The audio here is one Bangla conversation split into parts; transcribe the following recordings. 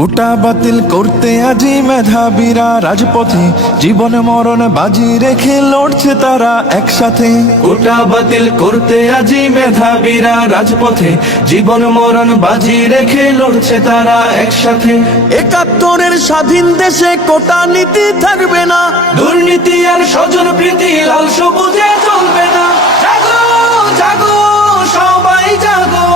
কোটা বাতিল করতে আজি মেধাবীরা রাজপথে, জীবন মরণ বাজি রেখে লড়ছে তারা একসাথে। কোটা বাতিল করতে আজি মেধাবীরা রাজপথে, জীবন মরণ বাজি রেখে লড়ছে তারা একসাথে। ৭১-এর স্বাধীন দেশে কোটা নীতি থাকবে না, দুর্নীতি আর স্বজন প্রীতি লাল সবুজে চলবে না। জাগো জাগো সবাই জাগো,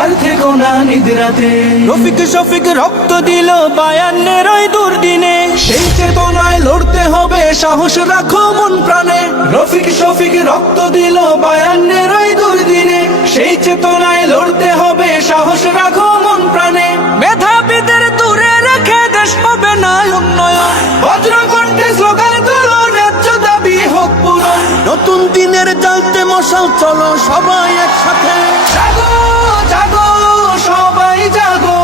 আর থেকো না নিদ্রাতে। রফিক শফিক রক্ত দিল ৫২-এর ওই দুর্দিনে, সেই চেতনায় লড়তে হবে, সাহস রাখো মন প্রাণে। রফিক শফিক রক্ত দিল ৫২-এর ওই দুর্দিনে, সেই চেতনায় লড়তে হবে, সাহস রাখো মন প্রাণে। মেধাবীদের দূরে রেখে দেশ হবে না উন্নয়ন, বজ্রকণ্ঠে স্লোগান তুলো, ন্যায্য দাবি হোক পূরণ। নতুন দিনের জ্বালতে মশাল, চলো সবাই একসাথে। জাগো জাগো সবাই জাগো,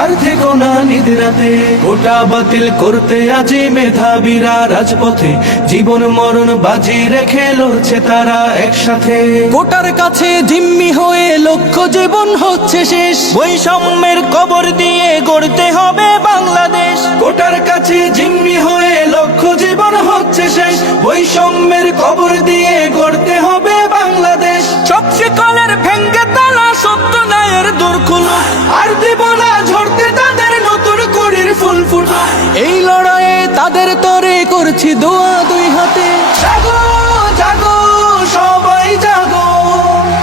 আর থেকো না নিদ্রাতে। কোটা বাতিল করতে আজি মেধাবীরা রাজপথে, জীবন মরণ বাজি রেখে লড়ছে তারা একসাথে। কোটার কাছে জিম্মি হয়ে লক্ষ্য জীবন হচ্ছে শেষ, বৈষম্যের কবর দিয়ে গড়তে হবে বাংলাদেশ। কোটার কাছে জিম্মি হয়ে লক্ষ্য জীবন হচ্ছে শেষ, বৈষম্যের কবর দিয়ে গড়তে হবে বাংলাদেশ। সব শিকলের ভেঙ্গে তালা সত্য ন্যায়ের দূর খুলো, আর দেব না ঝরতে তাদের নতুন করির ফুল ফুটো। এই লড়াইয়ে তাদের তরে করছি দোয়া দুই হাতে। জাগো জাগো সবাই জাগো,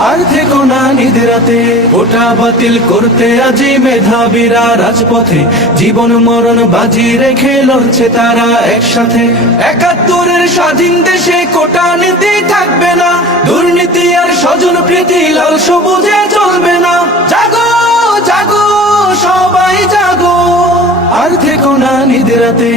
আর থেকো না নিদ্রাতে। কোটা বাতিল করতে আজি মেধাবীরা রাজপথে, জীবন মরণ বাজি রেখে লড়ছে তারা একসাথে। ৭১-এর স্বাধীন দেশে কোটা নীতি থাকবে না, দুর্নীতি আর স্বজন প্রীতি লাল সবুজে চলবে না। জাগো জাগো সবাই জাগো, আর থেকো না নিদ্রাতে।